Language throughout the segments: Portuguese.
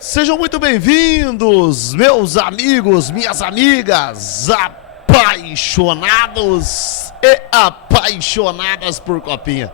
Sejam muito bem-vindos, meus amigos, minhas amigas, apaixonados e apaixonadas por Copinha.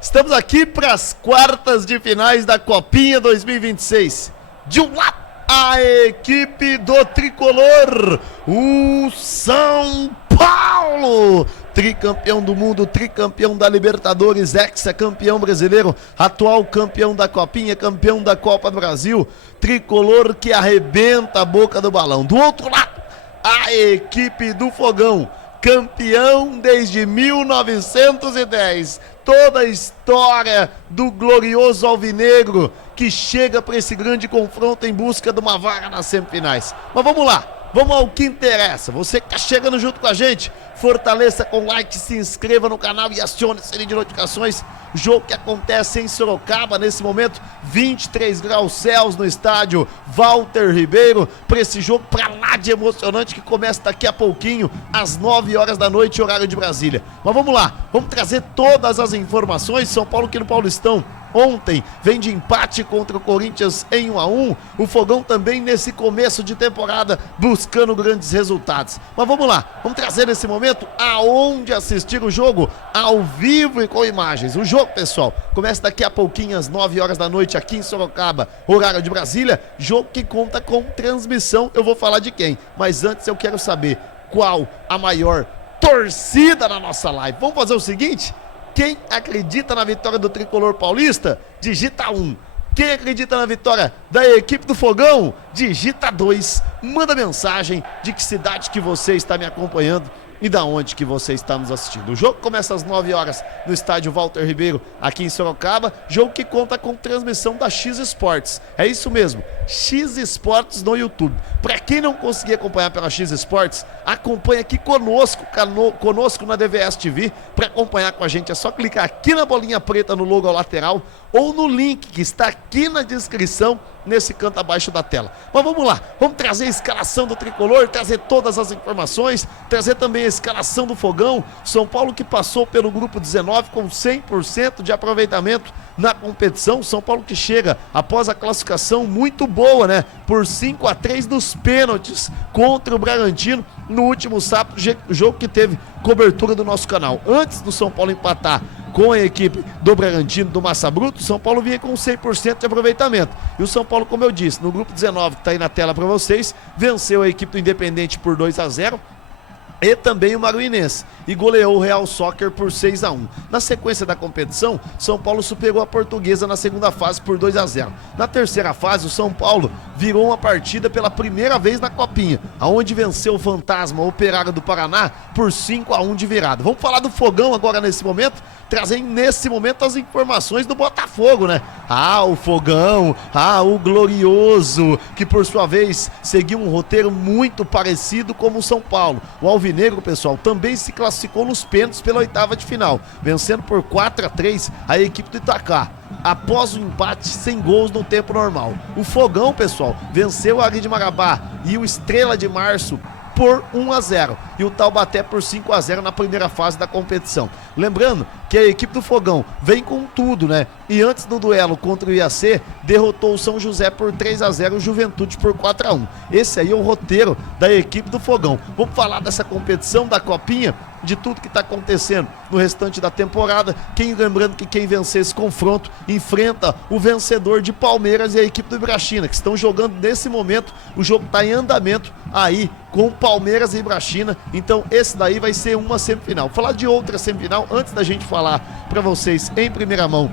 Estamos aqui para as quartas de finais da Copinha 2026. De um lado, a equipe do tricolor, o São Paulo, tricampeão do mundo, tricampeão da Libertadores, ex-campeão brasileiro, atual campeão da Copinha, campeão da Copa do Brasil, tricolor que arrebenta a boca do balão. Do outro lado, a equipe do Fogão, campeão desde 1910, toda a história do glorioso alvinegro que chega para esse grande confronto em busca de uma vaga nas semifinais. Mas vamos lá, vamos ao que interessa. Você que está chegando junto com a gente, fortaleça com like, se inscreva no canal e acione o sininho de notificações. Jogo que acontece em Sorocaba nesse momento, 23 graus Celsius no estádio Walter Ribeiro, para esse jogo pra lá de emocionante que começa daqui a pouquinho, às 9 horas da noite, horário de Brasília. Mas vamos lá, vamos trazer todas as informações. São Paulo aqui no Paulistão ontem vem de empate contra o Corinthians em 1-1, o Fogão também nesse começo de temporada buscando grandes resultados. Mas vamos lá, vamos trazer nesse momento aonde assistir o jogo ao vivo e com imagens. O jogo, pessoal, começa daqui a pouquinho às 9 horas da noite aqui em Sorocaba, horário de Brasília, jogo que conta com transmissão. Eu vou falar de quem, mas antes eu quero saber qual a maior torcida na nossa live. Vamos fazer o seguinte: quem acredita na vitória do tricolor paulista, digita 1. Quem acredita na vitória da equipe do Fogão, digita 2. Manda mensagem de que cidade que você está me acompanhando e da onde que você está nos assistindo. O jogo começa às 9 horas no estádio Walter Ribeiro, aqui em Sorocaba, jogo que conta com transmissão da X Sports. É isso mesmo, X Sports no YouTube. Para quem não conseguir acompanhar pela X Sports, acompanha aqui conosco na DVS TV. Para acompanhar com a gente é só clicar aqui na bolinha preta no logo ao lateral ou no link que está aqui na descrição, nesse canto abaixo da tela. Mas vamos lá, vamos trazer a escalação do tricolor, trazer todas as informações, trazer também a escalação do Fogão. São Paulo que passou pelo grupo 19 com 100% de aproveitamento na competição. São Paulo que chega após a classificação muito boa, né? Por 5-3 nos pênaltis contra o Bragantino no último sábado, jogo que teve cobertura do nosso canal. Antes do São Paulo empatar com a equipe do Bragantino, do Massa Bruto, o São Paulo vinha com 100% de aproveitamento. E o São Paulo, como eu disse, no grupo 19, que está aí na tela para vocês, venceu a equipe do Independente por 2-0. E também o Maruinense, e goleou o Real Soccer por 6-1. Na sequência da competição, São Paulo superou a Portuguesa na segunda fase por 2-0. Na terceira fase, o São Paulo virou uma partida pela primeira vez na Copinha, aonde venceu o Fantasma Operário do Paraná por 5-1 de virada. Vamos falar do Fogão agora nesse momento, trazendo nesse momento as informações do Botafogo, né? O Fogão, o Glorioso, que por sua vez seguiu um roteiro muito parecido como o São Paulo. O Alvinegro, pessoal, também se classificou nos pênaltis pela oitava de final, vencendo por 4-3 a equipe do Itacá, após o empate sem gols no tempo normal. O Fogão, pessoal, venceu o Ari de Marabá e o Estrela de Março por 1-0 e o Taubaté por 5-0 na primeira fase da competição. Lembrando que a equipe do Fogão vem com tudo, né? E antes do duelo contra o IAC, derrotou o São José por 3-0 e o Juventude por 4-1. Esse aí é o roteiro da equipe do Fogão. Vamos falar dessa competição da Copinha, de tudo que está acontecendo no restante da temporada. Lembrando que quem vencer esse confronto enfrenta o vencedor de Palmeiras e a equipe do Ibrachina, que estão jogando nesse momento. O jogo está em andamento aí com Palmeiras e Ibrachina. Então esse daí vai ser uma semifinal. Vou falar de outra semifinal antes da gente falar para vocês em primeira mão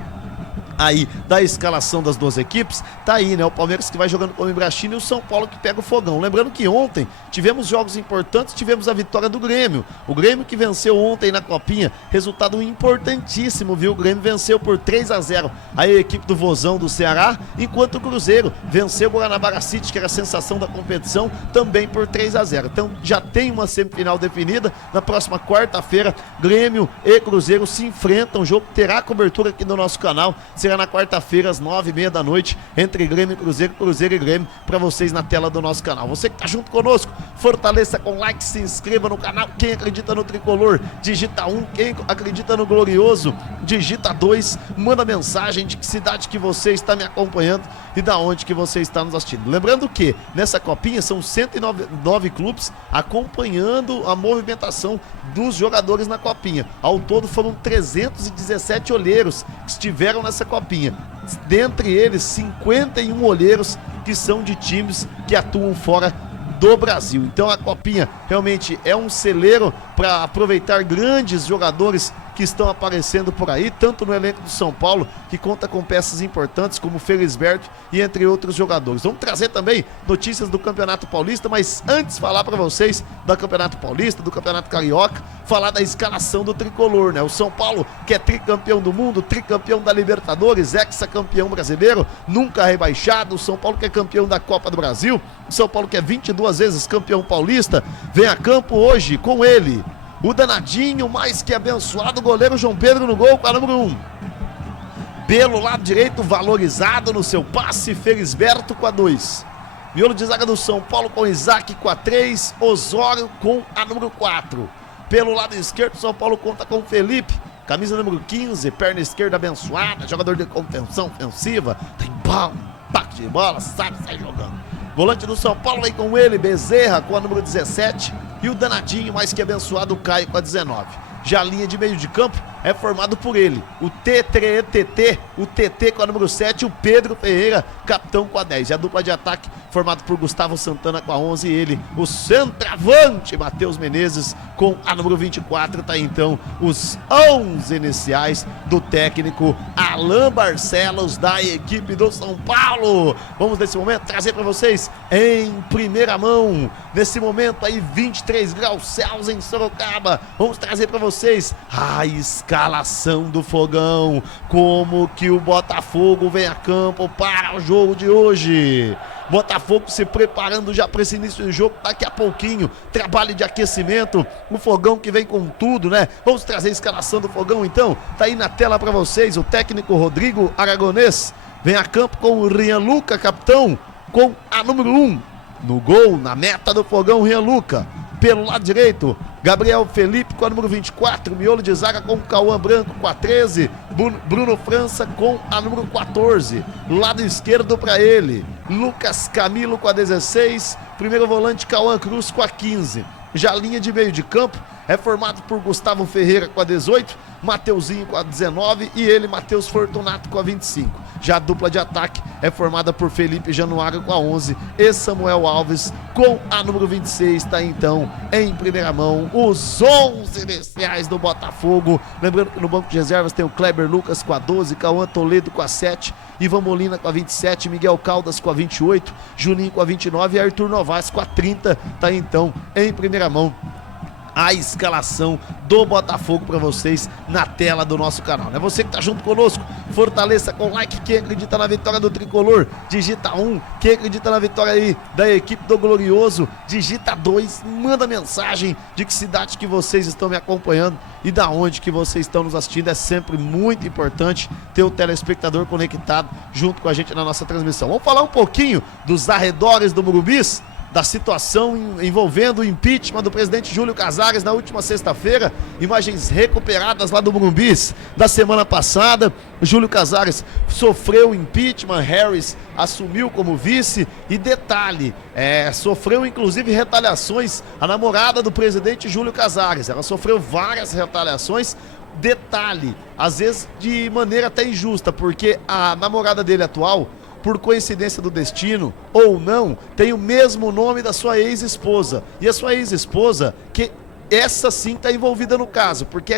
aí da escalação das duas equipes. Tá aí, né? O Palmeiras que vai jogando com o Ibrachina e o São Paulo que pega o Fogão. Lembrando que ontem tivemos jogos importantes, tivemos a vitória do Grêmio. O Grêmio que venceu ontem na Copinha, resultado importantíssimo, viu? O Grêmio venceu por 3-0 a equipe do Vozão do Ceará, enquanto o Cruzeiro venceu o Guanabara City, que era a sensação da competição, também por 3-0. Então já tem uma semifinal definida. Na próxima quarta-feira, Grêmio e Cruzeiro se enfrentam. O jogo terá cobertura aqui no nosso canal. Você será na quarta-feira às 9h30 da noite, entre Grêmio e Cruzeiro, Cruzeiro e Grêmio, para vocês na tela do nosso canal. Você que tá junto conosco, fortaleça com like, se inscreva no canal. Quem acredita no Tricolor, digita 1. Quem acredita no Glorioso, digita 2. Manda mensagem de que cidade que você está me acompanhando e da onde que você está nos assistindo. Lembrando que nessa copinha são 109 clubes acompanhando a movimentação dos jogadores na copinha. Ao todo foram 317 olheiros que estiveram nessa copinha. Dentre eles, 51 olheiros que são de times que atuam fora do Brasil. Então a copinha realmente é um celeiro para aproveitar grandes jogadores que estão aparecendo por aí, tanto no elenco do São Paulo, que conta com peças importantes como Felisberto e entre outros jogadores. Vamos trazer também notícias do Campeonato Paulista, mas antes falar para vocês do Campeonato Paulista, do Campeonato Carioca, falar da escalação do Tricolor, né? O São Paulo, que é tricampeão do mundo, tricampeão da Libertadores, ex-campeão brasileiro, nunca rebaixado. O São Paulo que é campeão da Copa do Brasil, o São Paulo que é 22 vezes campeão paulista, vem a campo hoje com ele, o danadinho, mais que abençoado, goleiro João Pedro no gol com a número 1. Pelo lado direito, valorizado no seu passe, Felisberto com a 2. Miolo de zaga do São Paulo com Isaac com a 3, Osório com a número 4. Pelo lado esquerdo, São Paulo conta com Felipe, camisa número 15, perna esquerda abençoada, jogador de contenção ofensiva, tem bom, impacto de bola, sabe sair jogando. Volante do São Paulo vem com ele, Bezerra com a número 17 e o danadinho, mais que abençoado, Caio com a 19. Já a linha de meio de campo é formado por ele, o TT, o TT com a número 7, o Pedro Ferreira, capitão com a 10. E a dupla de ataque formado por Gustavo Santana com a 11 e ele, o centroavante, Matheus Menezes com a número 24. Tá aí então os 11 iniciais do técnico Alain Barcelos da equipe do São Paulo. Vamos nesse momento trazer para vocês em primeira mão, nesse momento aí 23 graus Celsius em Sorocaba. Vamos trazer para vocês a escalação do Fogão, como que o Botafogo vem a campo para o jogo de hoje. Botafogo se preparando já para esse início do jogo, daqui a pouquinho, trabalho de aquecimento, o Fogão que vem com tudo, né? Vamos trazer a escalação do Fogão então, tá aí na tela para vocês, o técnico Rodrigo Aragonês vem a campo com o Rian Luca, capitão, com a número 1, no gol, na meta do Fogão, Rian Luca. Pelo lado direito, Gabriel Felipe com a número 24, miolo de zaga com Cauã Branco com a 13, Bruno França com a número 14, lado esquerdo para ele, Lucas Camilo com a 16, primeiro volante Cauã Cruz com a 15. Já a linha de meio de campo é formado por Gustavo Ferreira com a 18, Mateuzinho com a 19 e ele, Matheus Fortunato, com a 25. Já a dupla de ataque é formada por Felipe Januário com a 11 e Samuel Alves com a número 26. Tá então em primeira mão os 11 iniciais do Botafogo. Lembrando que no banco de reservas tem o Kleber Lucas com a 12, Cauã Toledo com a 7, Ivan Molina com a 27, Miguel Caldas com a 28, Juninho com a 29 e Arthur Novaes com a 30. Tá então em primeira mão a escalação do Botafogo para vocês na tela do nosso canal, né? Você que tá junto conosco, fortaleça com like. Quem acredita na vitória do Tricolor, digita 1. Quem acredita na vitória aí da equipe do Glorioso, digita 2. Manda mensagem de que cidade que vocês estão me acompanhando e da onde que vocês estão nos assistindo. É sempre muito importante ter o telespectador conectado junto com a gente na nossa transmissão. Vamos falar um pouquinho dos arredores do Murumbis, da situação envolvendo o impeachment do presidente Júlio Casares na última sexta-feira. Imagens recuperadas lá do Murumbis da semana passada. Júlio Casares sofreu impeachment, Harris assumiu como vice e detalhe, sofreu inclusive retaliações a namorada do presidente Júlio Casares. Ela sofreu várias retaliações. Detalhe, às vezes de maneira até injusta, porque a namorada dele atual, por coincidência do destino ou não, tem o mesmo nome da sua ex-esposa. E a sua ex-esposa, que essa sim está envolvida no caso, porque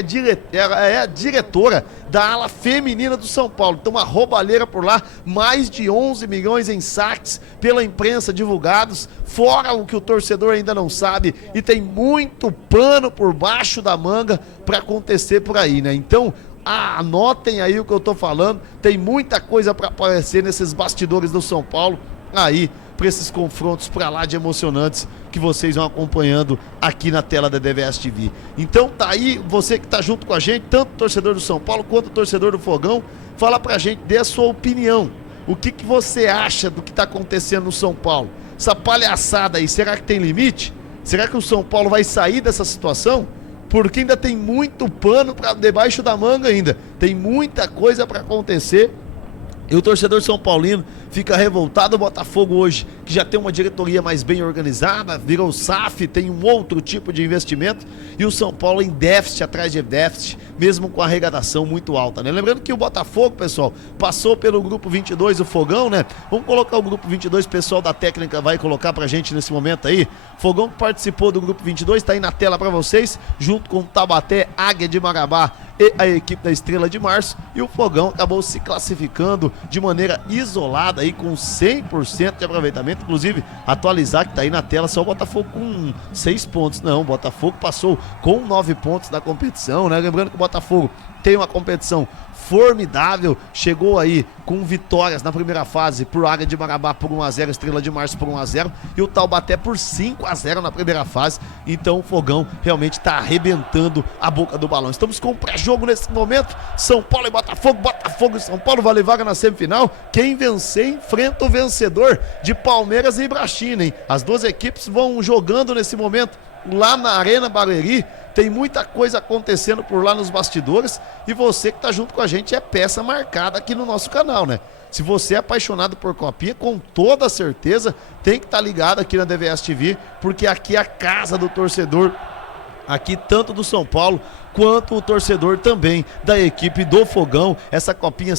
ela é a diretora da ala feminina do São Paulo. Então uma roubalheira por lá, mais de 11 milhões em saques pela imprensa divulgados, fora o que o torcedor ainda não sabe, e tem muito pano por baixo da manga para acontecer por aí, né? Então anotem aí o que eu tô falando, tem muita coisa para aparecer nesses bastidores do São Paulo, aí para esses confrontos para lá de emocionantes que vocês vão acompanhando aqui na tela da DVS TV. Então tá aí, você que tá junto com a gente, tanto o torcedor do São Paulo quanto o torcedor do Fogão, fala pra gente, dê a sua opinião. O que você acha do que tá acontecendo no São Paulo? Essa palhaçada aí, será que tem limite? Será que o São Paulo vai sair dessa situação? Porque ainda tem muito pano debaixo da manga ainda. Tem muita coisa para acontecer. E o torcedor São Paulino fica revoltado. O Botafogo hoje, que já tem uma diretoria mais bem organizada, virou SAF, tem um outro tipo de investimento. E o São Paulo em déficit atrás de déficit, mesmo com a arrecadação muito alta, né? Lembrando que o Botafogo, pessoal, passou pelo grupo 22, o Fogão, né? Vamos colocar o grupo 22, o pessoal da técnica vai colocar pra gente nesse momento aí. Fogão que participou do grupo 22, tá aí na tela pra vocês, junto com o Taubaté, Águia de Marabá e a equipe da Estrela de Março. E o Fogão acabou se classificando de maneira isolada aí com 100% de aproveitamento. Inclusive, atualizar que tá aí na tela só o Botafogo com 6 pontos. Não, o Botafogo passou com 9 pontos da competição, né? Lembrando que o Botafogo tem uma competição formidável, chegou aí com vitórias na primeira fase por Águia de Marabá por 1-0, Estrela de Março por 1-0 e o Taubaté por 5-0 na primeira fase. Então o Fogão realmente está arrebentando a boca do balão. Estamos com um pré-jogo nesse momento, São Paulo e Botafogo, Botafogo e São Paulo, vale vaga na semifinal. Quem vencer enfrenta o vencedor de Palmeiras e Ibrachina, hein? As duas equipes vão jogando nesse momento lá na Arena Barueri. Tem muita coisa acontecendo por lá nos bastidores e você que tá junto com a gente é peça marcada aqui no nosso canal, né? Se você é apaixonado por Copinha, com toda certeza tem que estar ligado aqui na DVS TV, porque aqui é a casa do torcedor, aqui tanto do São Paulo quanto o torcedor também da equipe do Fogão. Essa Copinha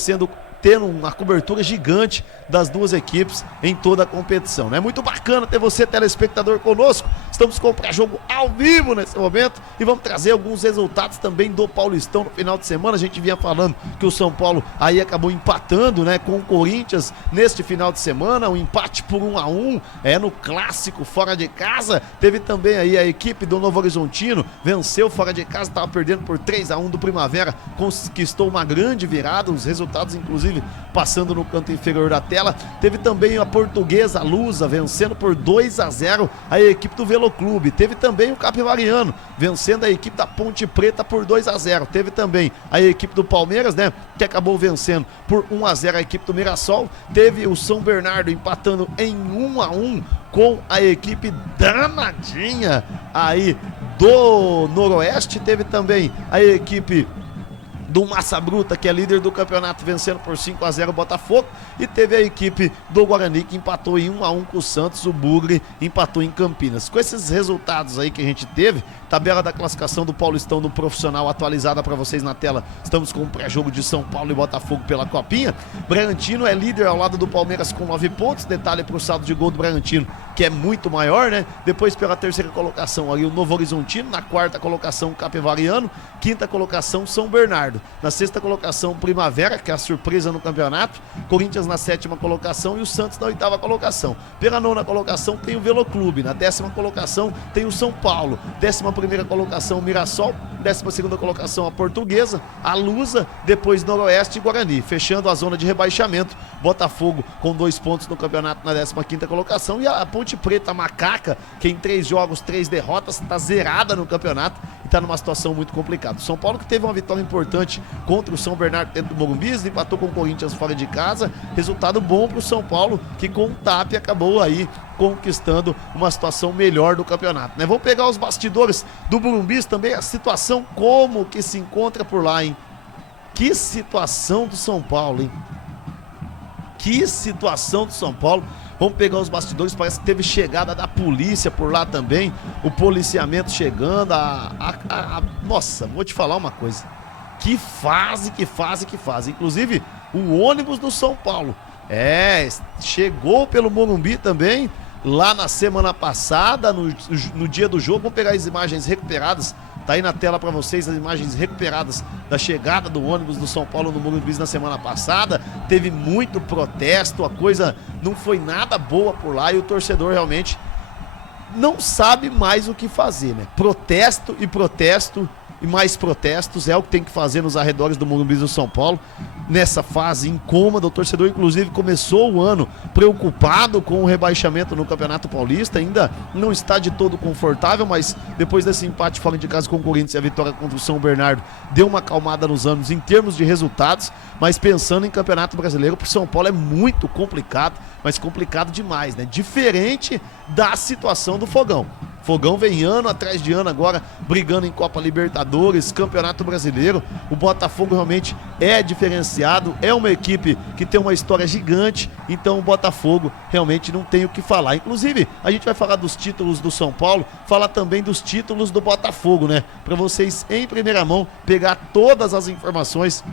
tendo uma cobertura gigante das duas equipes em toda a competição, né? Muito bacana ter você, telespectador, conosco. Estamos com o pré-jogo ao vivo nesse momento e vamos trazer alguns resultados também do Paulistão no final de semana. A gente vinha falando que o São Paulo aí acabou empatando, né, com o Corinthians neste final de semana, um empate por 1-1, no clássico fora de casa. Teve também aí a equipe do Novo Horizontino, venceu fora de casa, estava perdendo por 3-1 do Primavera, conquistou uma grande virada, os resultados inclusive passando no canto inferior da tela. Teve também a Portuguesa, a Lusa, vencendo por 2-0 a equipe do Veloclube. Teve também o Capivariano, vencendo a equipe da Ponte Preta por 2-0. Teve também a equipe do Palmeiras, né, que acabou vencendo por 1-0 a equipe do Mirassol. Teve o São Bernardo empatando em 1-1 com a equipe danadinha aí do Noroeste. Teve também a equipe do Massa Bruta, que é líder do campeonato, vencendo por 5-0 o Botafogo. E teve a equipe do Guarani, que empatou em 1-1 com o Santos. O Bugre empatou em Campinas. Com esses resultados aí que a gente teve, tabela da classificação do Paulistão do Profissional atualizada para vocês na tela. Estamos com um pré-jogo de São Paulo e Botafogo pela Copinha. Bragantino é líder ao lado do Palmeiras com 9 pontos. Detalhe para o saldo de gol do Bragantino, que é muito maior, né? Depois, pela terceira colocação aí o Novo Horizontino. Na quarta colocação, Capivariano. Quinta colocação, São Bernardo. Na sexta colocação, Primavera, que é a surpresa no campeonato. Corinthians na sétima colocação e o Santos na oitava colocação. Pela nona colocação tem o Veloclube. Na 10ª colocação tem o São Paulo. 11ª colocação, o Mirassol. 12ª colocação, a Portuguesa, a Lusa, depois Noroeste e Guarani. Fechando a zona de rebaixamento, Botafogo com 2 pontos no campeonato na 15ª colocação. E a Ponte Preta, a Macaca, que em 3 jogos, 3 derrotas, está zerada no campeonato e está numa situação muito complicada. O São Paulo, que teve uma vitória importante contra o São Bernardo dentro do Morumbi, empatou com o Corinthians fora de casa. Resultado bom para o São Paulo, que com o TAP acabou aí conquistando uma situação melhor do campeonato, né? Vamos pegar os bastidores do Morumbi também, a situação como que se encontra por lá, hein? Que situação do São Paulo, hein? Que situação do São Paulo. Vamos pegar os bastidores, parece que teve chegada da polícia por lá também, o policiamento chegando, nossa, vou te falar uma coisa. Que fase. Inclusive, o ônibus do São Paulo, chegou pelo Morumbi também, lá na semana passada, no dia do jogo. Vamos pegar as imagens recuperadas, tá aí na tela para vocês, as imagens recuperadas da chegada do ônibus do São Paulo no Morumbi na semana passada. Teve muito protesto, a coisa não foi nada boa por lá e o torcedor realmente não sabe mais o que fazer, né? Protesto e mais protestos é o que tem que fazer nos arredores do Morumbi do São Paulo. nessa fase incômoda. O torcedor, inclusive, começou o ano preocupado com o rebaixamento no Campeonato Paulista. Ainda não está de todo confortável, mas depois desse empate fora de casa com o Corinthians e a vitória contra o São Bernardo, deu uma acalmada nos ânimos em termos de resultados. Mas pensando em Campeonato Brasileiro, para o São Paulo é muito complicado, mas complicado demais, né? Diferente da situação do Fogão. Fogão vem ano atrás de ano agora brigando em Copa Libertadores, Campeonato Brasileiro. O Botafogo realmente é diferenciado, é uma equipe que tem uma história gigante, então o Botafogo realmente não tem o que falar. Inclusive, a gente vai falar dos títulos do São Paulo, falar também dos títulos do Botafogo, né? Para vocês, em primeira mão, pegar todas as informações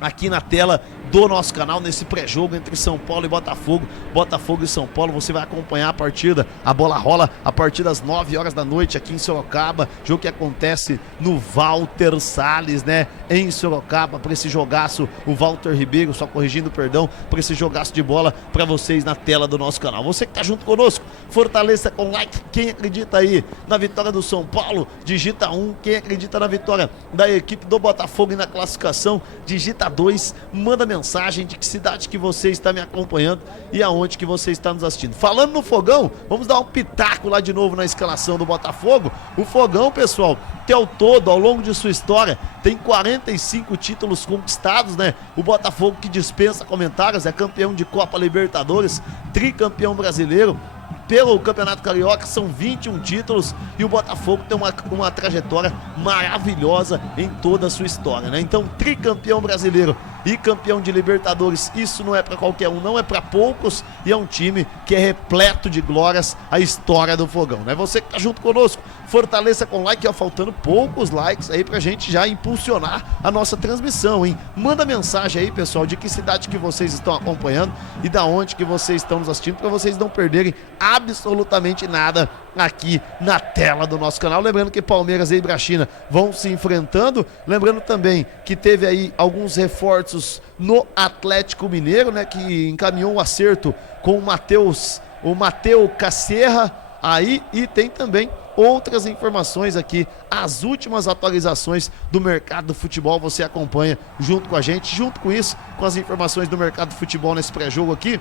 aqui na tela do nosso canal, nesse pré-jogo entre São Paulo e Botafogo. Botafogo e São Paulo, você vai acompanhar a partida. A bola rola a partir das 9 horas da noite aqui em Sorocaba. Jogo que acontece no Walter Salles, né? Em Sorocaba, para esse jogaço, o Walter Ribeiro, só corrigindo, perdão, para esse jogaço de bola para vocês na tela do nosso canal. Você que tá junto conosco, fortaleça com like. Quem acredita aí na vitória do São Paulo, digita 1. Quem acredita na vitória da equipe do Botafogo e na classificação, digita 2. Manda mensagem de que cidade que você está me acompanhando e aonde que você está nos assistindo. Falando no Fogão, vamos dar um pitaco lá de novo na escalação do Botafogo. O Fogão, pessoal, que ao todo, ao longo de sua história, tem 45 títulos conquistados, né? O Botafogo, que dispensa comentários, é campeão de Copa Libertadores, tricampeão brasileiro. Pelo Campeonato Carioca são 21 títulos e o Botafogo tem uma trajetória maravilhosa em toda a sua história, né? Então, tricampeão brasileiro e campeão de Libertadores, isso não é para qualquer um, não é para poucos, e é um time que é repleto de glórias, a história do Fogão, né? Você que tá junto conosco, fortaleça com like, ó, faltando poucos likes aí pra gente já impulsionar a nossa transmissão, hein? Manda mensagem aí, pessoal, de que cidade que vocês estão acompanhando e da onde que vocês estão nos assistindo, para vocês não perderem absolutamente nada aqui na tela do nosso canal. Lembrando que Palmeiras e Ibrachina vão se enfrentando, lembrando também que teve aí alguns reforços no Atlético Mineiro, né, que encaminhou um acerto com o Matheus Cacerra aí, e tem também outras informações aqui, as últimas atualizações do mercado do futebol, você acompanha junto com a gente. Junto com isso, com as informações do mercado do futebol nesse pré-jogo aqui,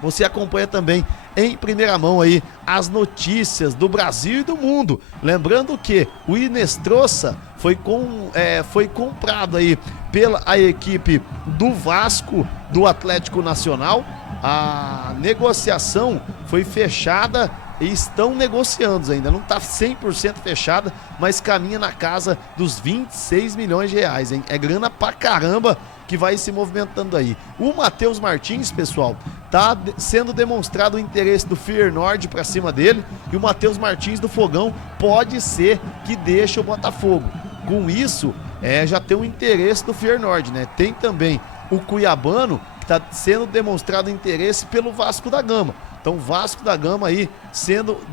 você acompanha também em primeira mão aí as notícias do Brasil e do mundo. Lembrando que o Inestrosa foi comprado aí pela equipe do Vasco, do Atlético Nacional. A negociação foi fechada e estão negociando ainda, não está 100% fechada, mas caminha na casa dos 26 milhões de reais, hein? É grana pra caramba que vai se movimentando aí. O Matheus Martins, pessoal, tá sendo demonstrado o interesse do Feyenoord para cima dele, e o Matheus Martins do Fogão pode ser que deixe o Botafogo. Com isso, já tem o interesse do Feyenoord, né? Tem também o Cuiabano, que está sendo demonstrado interesse pelo Vasco da Gama. Então, o Vasco da Gama aí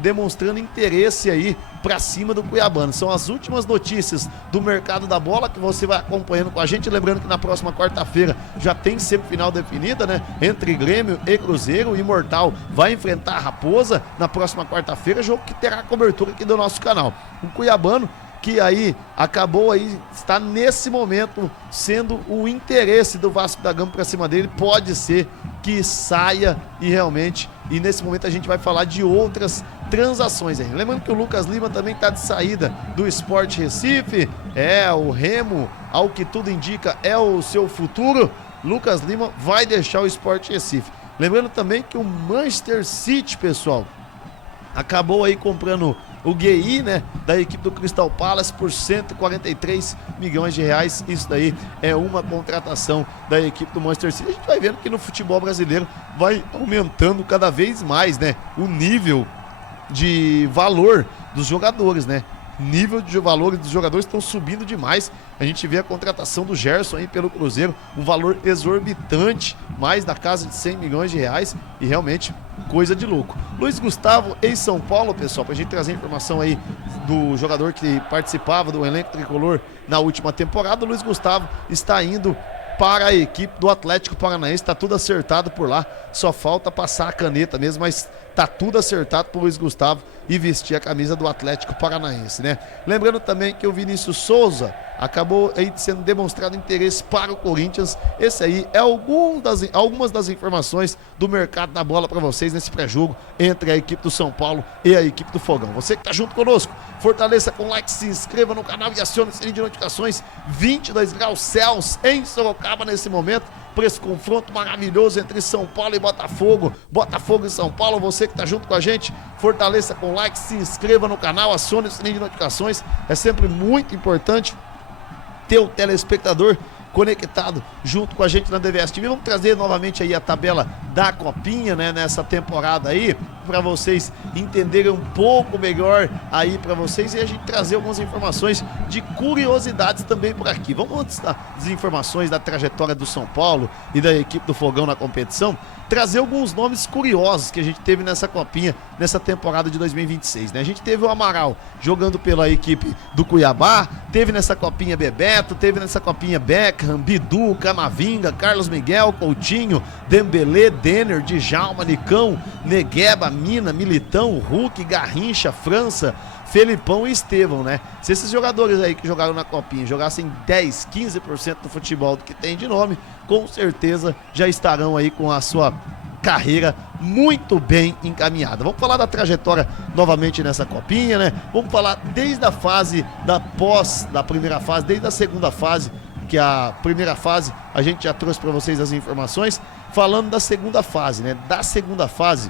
demonstrando interesse aí para cima do Cuiabano. São as últimas notícias do mercado da bola que você vai acompanhando com a gente. Lembrando que na próxima quarta-feira já tem semifinal definida, né? Entre Grêmio e Cruzeiro. O Imortal vai enfrentar a Raposa na próxima quarta-feira, jogo que terá cobertura aqui do nosso canal. O Cuiabano, que aí acabou aí, está nesse momento sendo o interesse do Vasco da Gama para cima dele, pode ser que saia e nesse momento a gente vai falar de outras transações aí. Lembrando que o Lucas Lima também está de saída do Sport Recife, o Remo, ao que tudo indica, é o seu futuro. Lucas Lima vai deixar o Sport Recife. Lembrando também que o Manchester City, pessoal, acabou aí comprando o Guehi, né, da equipe do Crystal Palace por 143 milhões de reais. Isso daí é uma contratação da equipe do Manchester City. A gente vai vendo que no futebol brasileiro vai aumentando cada vez mais, né, o nível de valor dos jogadores, né? Nível de valor dos jogadores estão subindo demais. A gente vê a contratação do Gerson aí pelo Cruzeiro, um valor exorbitante, mais da casa de 100 milhões de reais, e realmente coisa de louco. Luiz Gustavo em São Paulo, pessoal, pra gente trazer informação aí do jogador que participava do elenco tricolor na última temporada. O Luiz Gustavo está indo para a equipe do Atlético Paranaense. Tá tudo acertado por lá, só falta passar a caneta mesmo, mas tá tudo acertado pro Luiz Gustavo e vestir a camisa do Atlético Paranaense, né? Lembrando também que o Vinícius Souza acabou aí sendo demonstrado interesse para o Corinthians. Esse aí é algumas das informações do mercado da bola para vocês nesse pré-jogo entre a equipe do São Paulo e a equipe do Fogão. Você que tá junto conosco, fortaleça com like, se inscreva no canal e acione o sininho de notificações. 22 graus Celsius em Sorocaba nesse momento, para esse confronto maravilhoso entre São Paulo e Botafogo. Botafogo e São Paulo, você que tá junto com a gente, fortaleça com like, se inscreva no canal, acione o sininho de notificações. É sempre muito importante ter o telespectador conectado junto com a gente na DVS TV. Vamos trazer novamente aí a tabela da Copinha, né, nessa temporada aí, para vocês entenderem um pouco melhor aí para vocês e a gente trazer algumas informações de curiosidades também por aqui. Vamos, antes das informações da trajetória do São Paulo e da equipe do Fogão na competição, trazer alguns nomes curiosos que a gente teve nessa Copinha, nessa temporada de 2026, né? A gente teve o Amaral jogando pela equipe do Cuiabá, teve nessa Copinha Bebeto, teve nessa Copinha Beckham, Bidu, Camavinga, Carlos Miguel, Coutinho, Dembélé, Denner, Djalma, Nicão, Negueba, Mina, Militão, Hulk, Garrincha, França, Felipão e Estevão, né? Se esses jogadores aí que jogaram na Copinha jogassem 10, 15% do futebol do que tem de nome, com certeza já estarão aí com a sua carreira muito bem encaminhada. Vamos falar da trajetória novamente nessa Copinha, né? Vamos falar desde a fase da primeira fase, desde a segunda fase, que a primeira fase a gente já trouxe para vocês as informações, falando da segunda fase, né? Da segunda fase,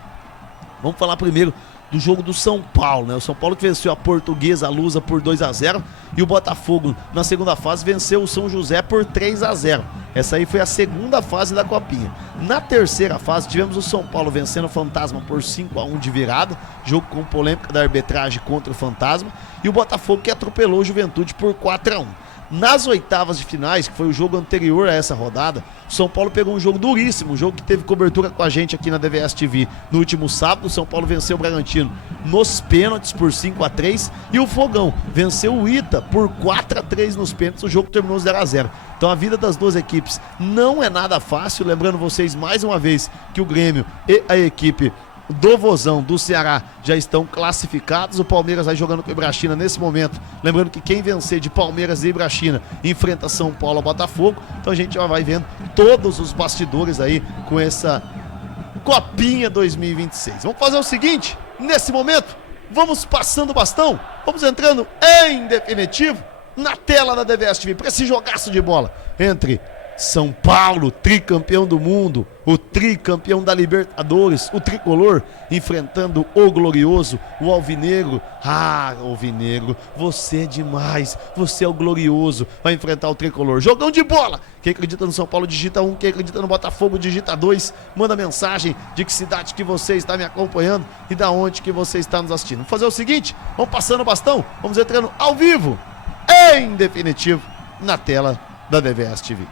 vamos falar primeiro do jogo do São Paulo, né? O São Paulo que venceu a Portuguesa, a Lusa por 2-0, e o Botafogo na segunda fase venceu o São José por 3-0. Essa aí foi a segunda fase da Copinha. Na terceira fase tivemos o São Paulo vencendo o Fantasma por 5-1 de virada, jogo com polêmica da arbitragem contra o Fantasma, e o Botafogo que atropelou o Juventude por 4-1. Nas oitavas de finais, que foi o jogo anterior a essa rodada, o São Paulo pegou um jogo duríssimo, um jogo que teve cobertura com a gente aqui na DVS TV no último sábado. O São Paulo venceu o Bragantino nos pênaltis por 5-3 e o Fogão venceu o Ita por 4-3 nos pênaltis. O jogo terminou 0-0. Então a vida das duas equipes não é nada fácil. Lembrando vocês mais uma vez que o Grêmio e a equipe do Vozão, do Ceará, já estão classificados. O Palmeiras vai jogando com o Ibrachina nesse momento. Lembrando que quem vencer de Palmeiras e Ibrachina enfrenta São Paulo ou Botafogo. Então a gente já vai vendo todos os bastidores aí com essa Copinha 2026. Vamos fazer o seguinte, nesse momento, vamos passando o bastão, vamos entrando em definitivo na tela da DVS TV para esse jogaço de bola entre São Paulo, tricampeão do mundo, o tricampeão da Libertadores, o tricolor, enfrentando o glorioso, o alvinegro. Ah, alvinegro, você é demais, você é o glorioso, vai enfrentar o tricolor. Jogão de bola! Quem acredita no São Paulo digita 1, quem acredita no Botafogo digita 2. Manda mensagem de que cidade que você está me acompanhando e da onde que você está nos assistindo. Vamos fazer o seguinte, vamos passando o bastão, vamos entrando ao vivo, em definitivo, na tela da DVS TV.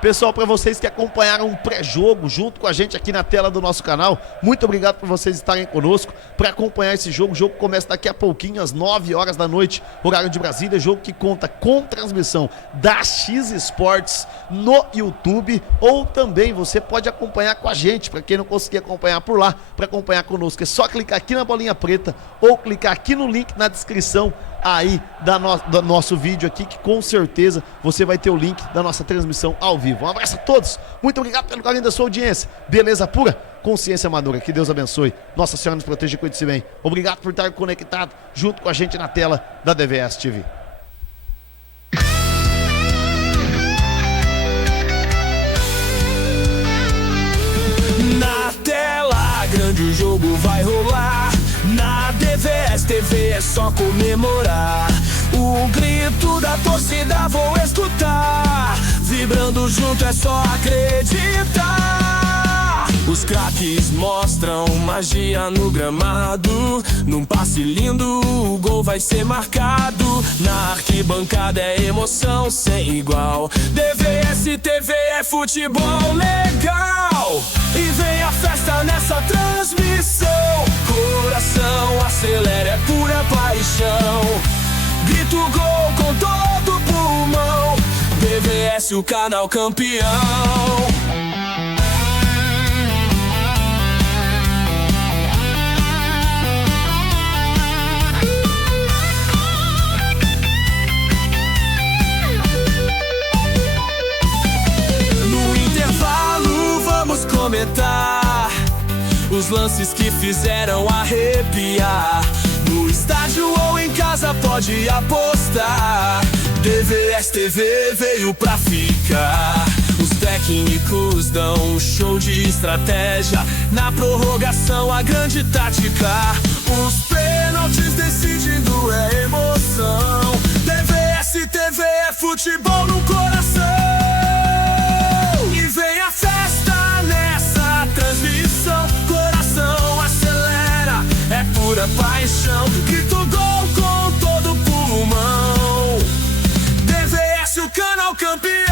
Pessoal, para vocês que acompanharam um pré-jogo junto com a gente aqui na tela do nosso canal, muito obrigado por vocês estarem conosco para acompanhar esse jogo. O jogo começa daqui a pouquinho, às 9 horas da noite, horário de Brasília. Jogo que conta com transmissão da X Sports no YouTube, ou também você pode acompanhar com a gente, para quem não conseguir acompanhar por lá, para acompanhar conosco. É só clicar aqui na bolinha preta ou clicar aqui no link na descrição aí do nosso vídeo aqui, que com certeza você vai ter o link da nossa transmissão ao vivo. Um abraço a todos, muito obrigado pelo carinho da sua audiência, beleza pura, consciência madura, que Deus abençoe, Nossa Senhora nos proteja e cuide-se bem. Obrigado por estar conectado junto com a gente na tela da DVS TV. Na tela grande o jogo vai rolar, na DVS TV é só comemorar. O grito da torcida vou escutar, vibrando junto é só acreditar. Os craques mostram magia no gramado, num passe lindo o gol vai ser marcado. Na arquibancada é emoção sem igual, DVS TV é futebol legal. E vem a festa nessa transmissão, Coração acelera, é pura paixão. Grito gol com todo pulmão. BVS, o canal campeão. No intervalo vamos comentar os lances que fizeram arrepiar. No estádio ou em casa pode apostar. BVS TV veio pra ficar. Os técnicos dão um show de estratégia. Na prorrogação a grande tática. Os pênaltis decidindo é emoção. BVS TV é futebol no coração. E vem a festa nessa transmissão. Coração acelera, é pura paixão. Grito gol com todo pulmão. BVS, o canal campeão.